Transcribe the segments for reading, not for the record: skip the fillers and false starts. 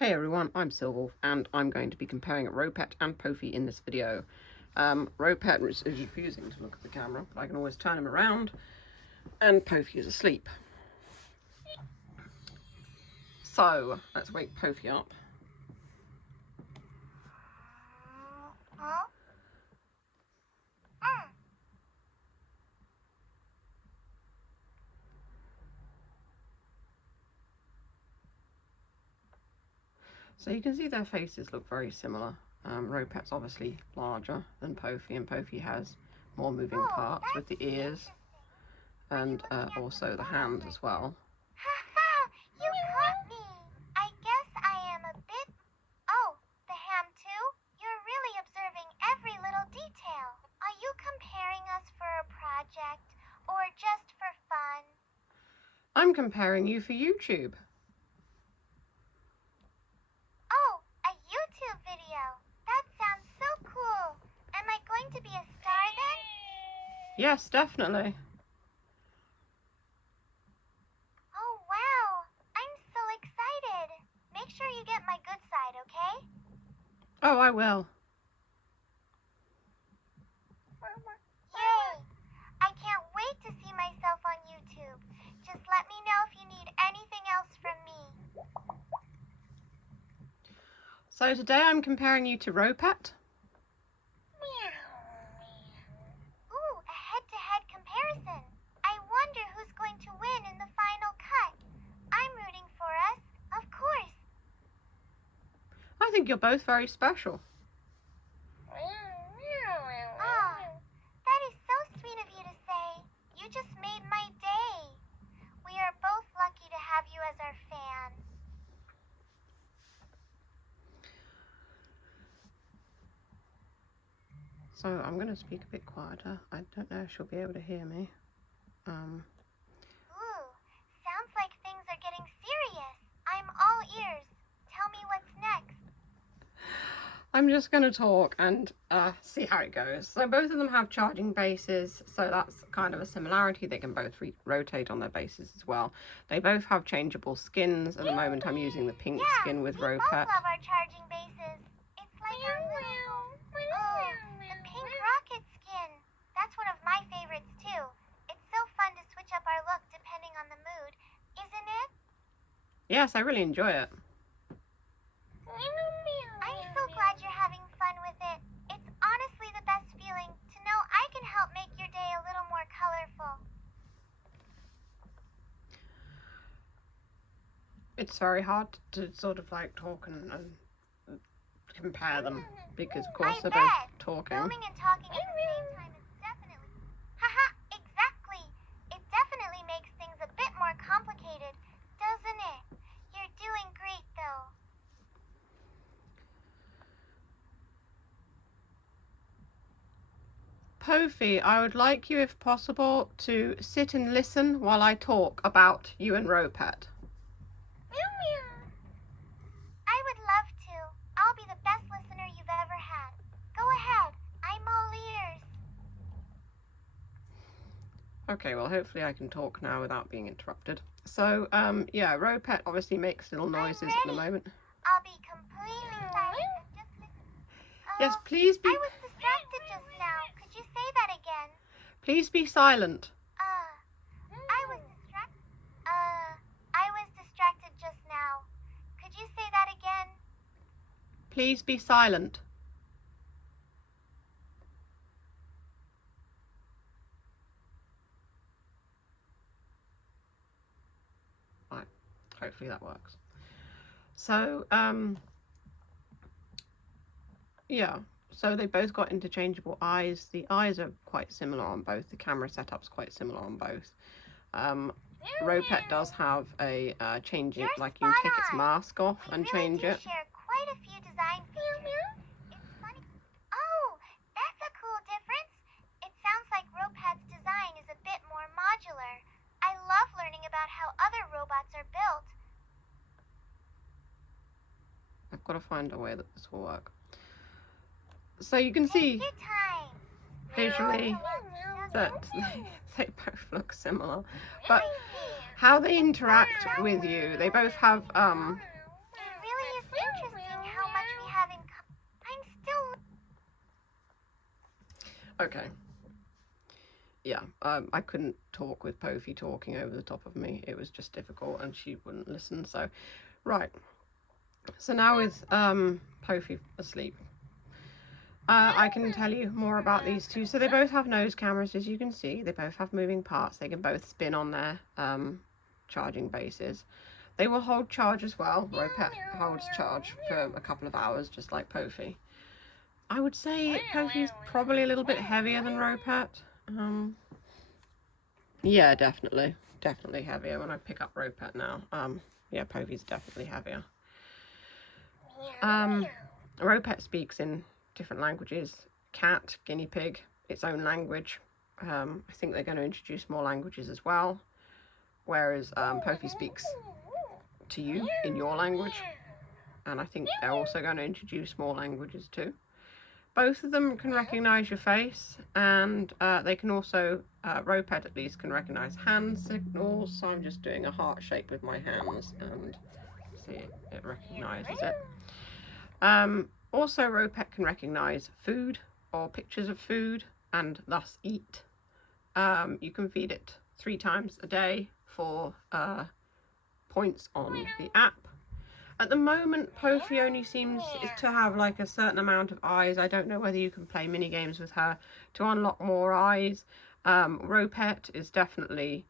Hey everyone, I'm Silverwolf and I'm going to be comparing Ropet and Pophie in this video. Ropet is refusing to look at the camera, but I can always turn him around, and Pophie is asleep. So, let's wake Pophie up. So you can see their faces look very similar. Ropet's obviously larger than Pophie, and Pophie has more moving parts with the ears and also the hands as well. You caught me! I guess I am a bit... Oh, the ham too? You're really observing every little detail. Are you comparing us for a project, or just for fun? I'm comparing you for YouTube. Oh, a YouTube video. That sounds so cool. Am I going to be a star then? Yes, definitely. Oh, wow. I'm so excited. Make sure you get my good side, okay? Oh, I will. Yay! I can't wait to see myself on YouTube. Just let me know if you need anything else from me. So today I'm comparing you to Ropet. Ooh, a head-to-head comparison. I wonder who's going to win in the final cut. I'm rooting for us, of course. I think you're both very special. Ah, that is so sweet of you to say. You just made my day. We are both lucky to have you as our fan. So I'm going to speak a bit quieter. I don't know if she'll be able to hear me. Ooh, sounds like things are getting serious. I'm all ears. Tell me what's next. I'm just going to talk and see how it goes. So both of them have charging bases, so that's kind of a similarity. They can both rotate on their bases as well. They both have changeable skins. At the moment I'm using the pink skin with we Ropet. both love our charging bases. It's like our little... Oh, the pink rocket skin. That's one of my favorites too. It's so fun to switch up our look depending on the mood, isn't it? Yes, I really enjoy it. I'm so glad you're having fun with it. It's honestly the best feeling to know I can help make your day a little more colorful. It's very hard to sort of like talk and compare them because of course they're both talking. Filming and talking at the same time is definitely... Haha, exactly. It definitely makes things a bit more complicated, doesn't it? You're doing great though. Pophie, I would like you, if possible, to sit and listen while I talk about you and Ropet. I would love to. I'll be the best listener you've ever had. Go ahead. I'm all ears. Okay, well, hopefully I can talk now without being interrupted. So, yeah, Ropet obviously makes little noises at the moment. I'll be completely silent and just listen. Yes, please be... I was distracted just now. Could you say that again? Please be silent. I was distracted just now. Could you say that again? Please be silent. Right, hopefully that works. So, yeah, so they both got interchangeable eyes. The eyes are quite similar on both. The camera setup's quite similar on both. Ropet does have a changing, like you can take its mask off and change it. Share quite a few design features. It's funny. Oh, that's a cool difference. It sounds like Ropet's design is a bit more modular. I love learning about how other robots are built. I've got to find a way that this will work. So you can see visually that they both look similar, but how they interact with you, they both have It really is Okay. Yeah, I couldn't talk with Pophie talking over the top of me. It was just difficult, and she wouldn't listen. So, right. So now with Pophie asleep, I can tell you more about these two. So they both have nose cameras, as you can see. They both have moving parts. They can both spin on their charging bases. They will hold charge as well. Ropet holds charge for a couple of hours, just like Pophie. I would say Pophie's probably a little bit heavier than Ropet. Yeah, definitely. Definitely heavier when I pick up Ropet now. Yeah, Pophie's definitely heavier. Ropet speaks in different languages. Cat, guinea pig, its own language. I think they're going to introduce more languages as well. Whereas Pophie speaks to you in your language. And I think they're also going to introduce more languages too. Both of them can recognise your face, and they can also, Ropet at least can recognise hand signals. So I'm just doing a heart shape with my hands, and see, it recognises it. Also, Ropet can recognise food or pictures of food, and thus eat. You can feed it 3 times a day for points on the app. At the moment, Pophie only seems to have like a certain amount of eyes. I don't know whether you can play mini games with her to unlock more eyes. Ropet is definitely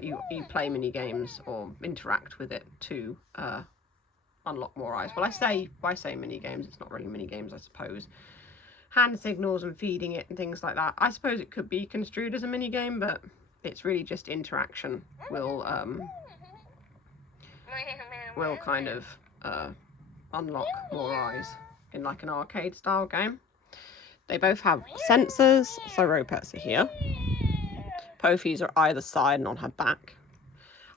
you play mini games or interact with it to unlock more eyes. Well, I say mini games. It's not really mini games, I suppose. Hand signals and feeding it and things like that. I suppose it could be construed as a mini game, but it's really just interaction. Will kind of unlock more eyes in like an arcade style game. They both have sensors, so Ropet's are here. Pophie's are either side and on her back.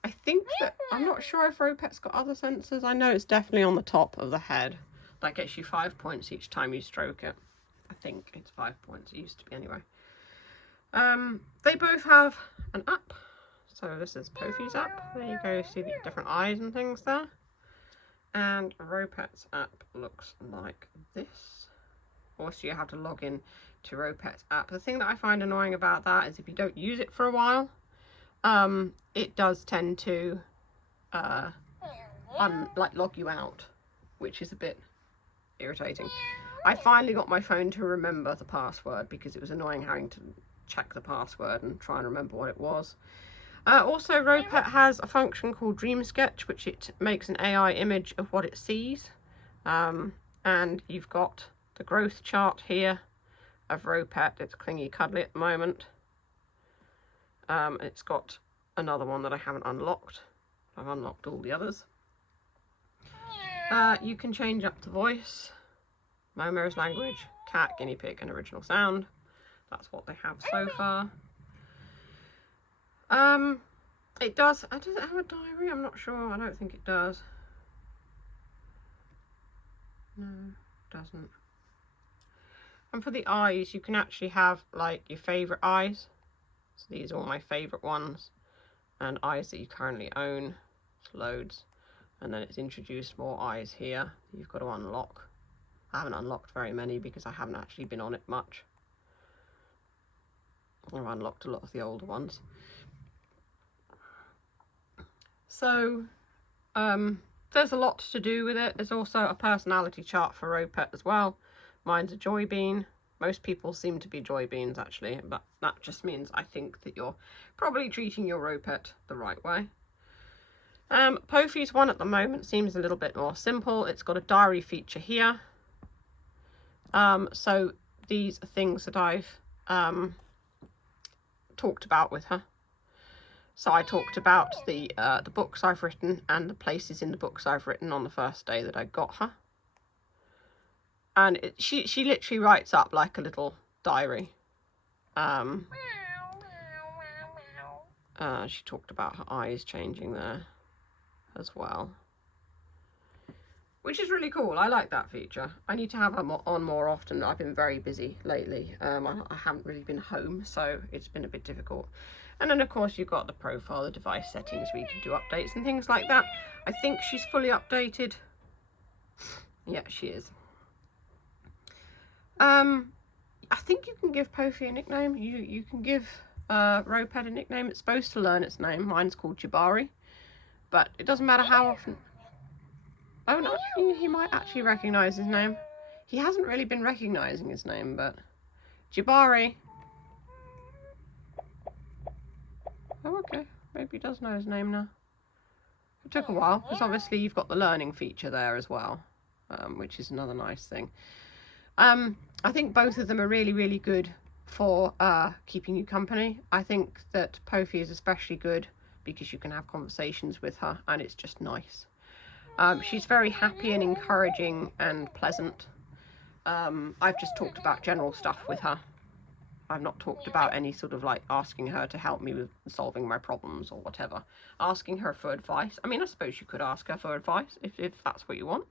I think that, I'm not sure if Ropet's got other sensors. I know it's definitely on the top of the head. That gets you 5 points each time you stroke it. I think it's 5 points, it used to be anyway. They both have an app. So this is Pophie's app. There you go, see the different eyes and things there. And Ropet's app looks like this. Also, you have to log in to Ropet's app. The thing that I find annoying about that is if you don't use it for a while, it does tend to log you out, which is a bit irritating. I finally got my phone to remember the password because it was annoying having to check the password and try and remember what it was. Also, Ropet has a function called Dream Sketch, which it makes an AI image of what it sees. And you've got the growth chart here of Ropet. It's clingy cuddly at the moment. It's got another one that I haven't unlocked. I've unlocked all the others. You can change up the voice, Momo's language, cat, guinea pig, and original sound. That's what they have so far. Does it have a diary? I'm not sure. I don't think it does. No, it doesn't. And for the eyes, you can actually have like your favourite eyes. So these are all my favourite ones. And eyes that you currently own. It's loads. And then it's introduced more eyes here you've got to unlock. I haven't unlocked very many because I haven't actually been on it much. I've unlocked a lot of the older ones. So there's a lot to do with it. There's also a personality chart for Ropet as well. Mine's a joy bean. Most people seem to be joy beans actually, but that just means I think that you're probably treating your Ropet the right way. Pophie's one at the moment seems a little bit more simple. It's got a diary feature here. So these are things that I've talked about with her. So I talked about the books I've written and the places in the books I've written on the first day that I got her. And she literally writes up like a little diary. She talked about her eyes changing there as well, which is really cool. I like that feature. I need to have her on more often. I've been very busy lately. I haven't really been home, so it's been a bit difficult. And then of course you've got the profile, the device settings where you can do updates and things like that. I think she's fully updated. Yeah, she is. I think you can give Pophie a nickname. You can give Ropet a nickname. It's supposed to learn its name. Mine's called Jabari, but it doesn't matter how often. Oh no, he might actually recognise his name. He hasn't really been recognising his name, but Jabari. Oh, okay. Maybe he does know his name now. It took a while, because obviously you've got the learning feature there as well, which is another nice thing. I think both of them are really, really good for keeping you company. I think that Pophie is especially good because you can have conversations with her, and it's just nice. She's very happy and encouraging and pleasant. I've just talked about general stuff with her. I've not talked about any sort of like asking her to help me with solving my problems or whatever. Asking her for advice. I mean, I suppose you could ask her for advice if that's what you want.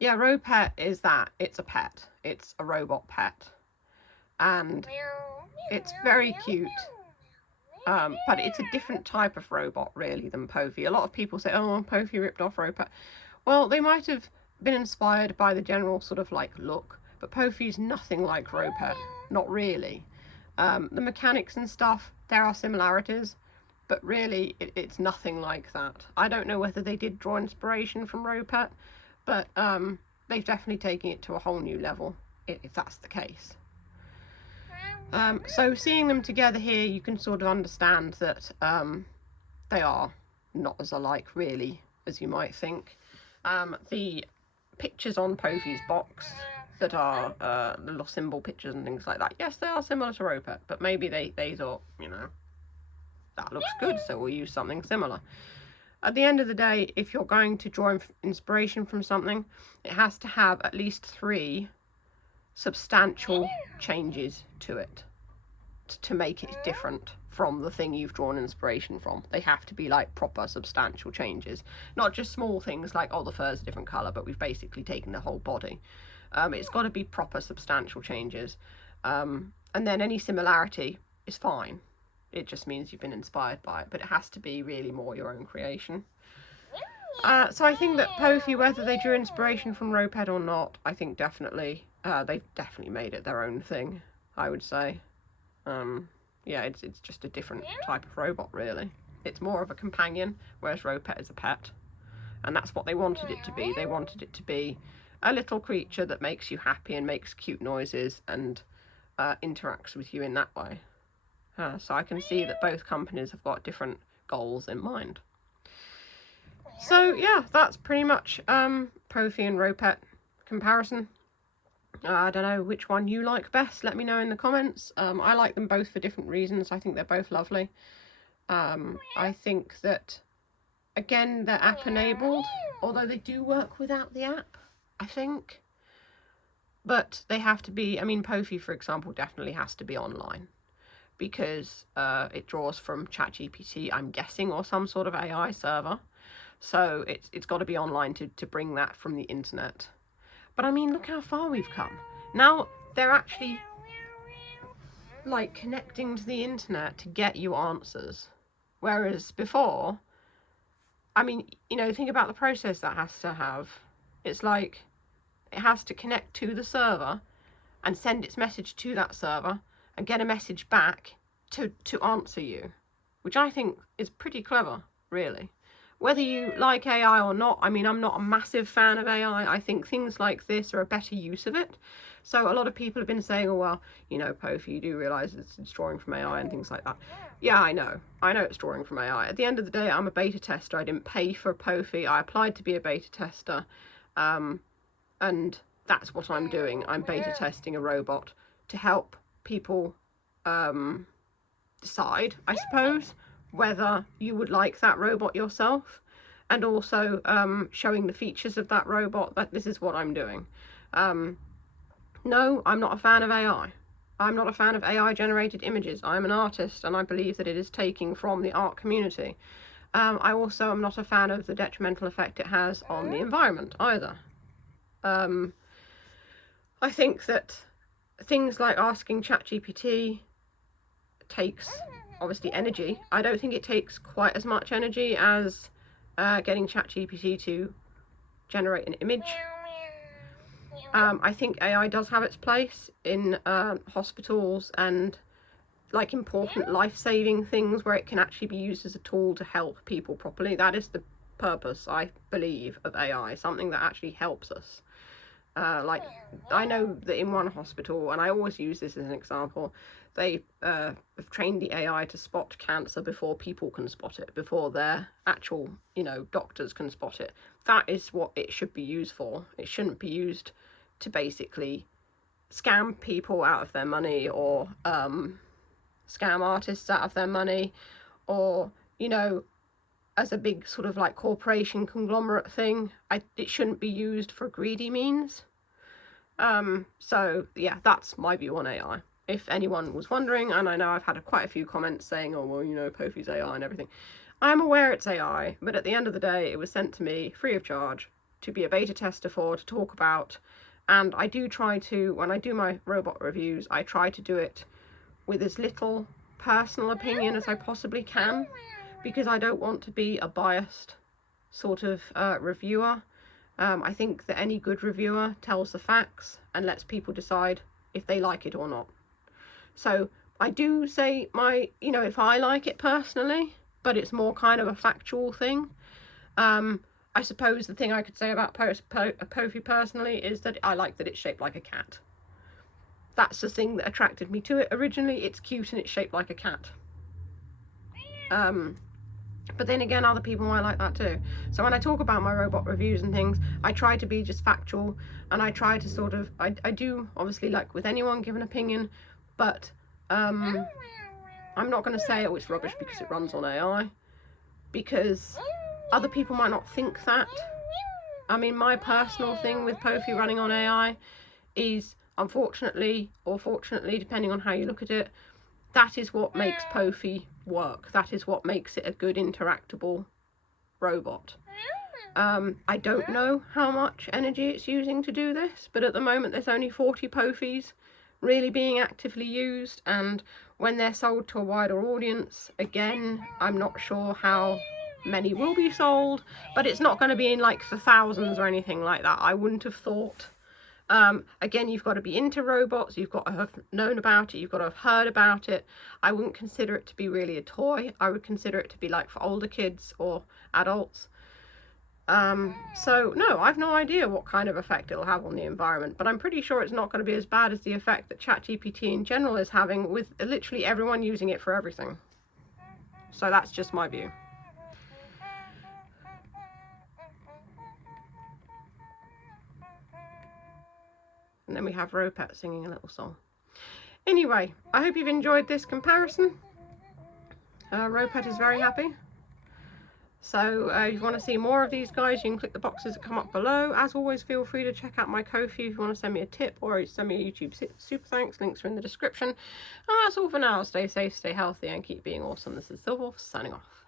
Yeah, Ropet is that. It's a pet. It's a robot pet. And it's very cute. But it's a different type of robot, really, than Pophie. A lot of people say, oh, Pophie ripped off Ropet. Well, they might have been inspired by the general sort of like look, but Pophie's nothing like Ropet. Not really. The mechanics and stuff, there are similarities, but really it's nothing like that. I don't know whether they did draw inspiration from Ropet, but they've definitely taken it to a whole new level, if that's the case. So seeing them together here, you can sort of understand that they are not as alike, really, as you might think. The pictures on Pophie's box that are little symbol pictures and things like that, yes, they are similar to Ropet, but maybe they thought, you know, that looks good, so we'll use something similar. At the end of the day, if you're going to draw inspiration from something, it has to have at least 3 substantial changes to it to make it different from the thing you've drawn inspiration from. They have to be like proper substantial changes, not just small things like, oh, the fur's a different colour, but we've basically taken the whole body. It's got to be proper substantial changes, and then any similarity is fine. It just means you've been inspired by it, but it has to be really more your own creation. So I think that Pophie, whether they drew inspiration from Ropet or not, I think definitely they've definitely made it their own thing, I would say. Yeah, it's just a different type of robot, really. It's more of a companion, whereas Ropet is a pet. And that's what they wanted it to be. They wanted it to be a little creature that makes you happy and makes cute noises and interacts with you in that way. So I can see that both companies have got different goals in mind. So yeah, that's pretty much Pophie and Ropet comparison. I don't know which one you like best. Let me know in the comments. I like them both for different reasons. I think they're both lovely. I think that, again, they're app enabled, although they do work without the app, I think. But they have to be, I mean, Pophie, for example, definitely has to be online, because it draws from ChatGPT, I'm guessing, or some sort of AI server. So it's got to be online to bring that from the internet. But I mean, look how far we've come. Now they're actually like connecting to the internet to get you answers. Whereas before, I mean, you know, think about the process that has to have. It's like it has to connect to the server and send its message to that server and get a message back to answer you, which I think is pretty clever, really. Whether you like AI or not, I mean, I'm not a massive fan of AI. I think things like this are a better use of it. So a lot of people have been saying, oh, well, you know, Pophie, you do realise it's drawing from AI and things like that. Yeah, I know it's drawing from AI. At the end of the day, I'm a beta tester. I didn't pay for Pophie. I applied to be a beta tester. And that's what I'm doing. I'm beta testing a robot to help people decide, I suppose, whether you would like that robot yourself, and also showing the features of that robot. That this is what I'm doing. No, I'm not a fan of AI. I'm not a fan of AI generated images. I'm an artist, and I believe that it is taking from the art community. I also am not a fan of the detrimental effect it has on the environment either. I think that things like asking ChatGPT takes obviously energy. I don't think it takes quite as much energy as getting ChatGPT to generate an image. I think AI does have its place in hospitals and like important life-saving things where it can actually be used as a tool to help people properly. That is the purpose, I believe, of AI, something that actually helps us. Like, I know that in one hospital, and I always use this as an example, they have trained the AI to spot cancer before people can spot it, before their actual, doctors can spot it. That is what it should be used for. It shouldn't be used to basically scam people out of their money, or scam artists out of their money, or, as a big sort of like corporation conglomerate thing. It shouldn't be used for greedy means. So yeah, that's my view on AI. If anyone was wondering, and I know I've had quite a few comments saying, oh, well, Pophie's AI and everything. I'm aware it's AI, but at the end of the day, it was sent to me free of charge to be a beta tester for, to talk about. And I do try to, when I do my robot reviews, I try to do it with as little personal opinion as I possibly can, because I don't want to be a biased sort of reviewer. I think that any good reviewer tells the facts and lets people decide if they like it or not. So I do say if I like it personally, but it's more kind of a factual thing. I suppose the thing I could say about Pophie personally is that I like that it's shaped like a cat. That's the thing that attracted me to it originally. It's cute and it's shaped like a cat. But then again, other people might like that too. So when I talk about my robot reviews and things, I try to be just factual, and I try to sort of, I do obviously, like with anyone, give an opinion, but I'm not going to say, oh, it's rubbish because it runs on AI, because other people might not think that. I mean, my personal thing with Pophie running on AI is, unfortunately, or fortunately, depending on how you look at it, that is what makes Pophie work. That is what makes it a good interactable robot. I don't know how much energy it's using to do this, but at the moment there's only 40 Pophies really being actively used, and when they're sold to a wider audience, again, I'm not sure how many will be sold, but it's not going to be in like the thousands or anything like that, I wouldn't have thought. Again, you've got to be into robots, you've got to have known about it, you've got to have heard about it. I wouldn't consider it to be really a toy. I would consider it to be like for older kids or adults. So no, I've no idea what kind of effect it'll have on the environment, but I'm pretty sure it's not going to be as bad as the effect that ChatGPT in general is having, with literally everyone using it for everything. So that's just my view. And then we have Ropet singing a little song. Anyway, I hope you've enjoyed this comparison. Ropet is very happy. So if you want to see more of these guys, you can click the boxes that come up below. As always, feel free to check out my Ko-fi if you want to send me a tip, or send me a YouTube super thanks. Links are in the description. And that's all for now. Stay safe, stay healthy, and keep being awesome. This is Silver signing off.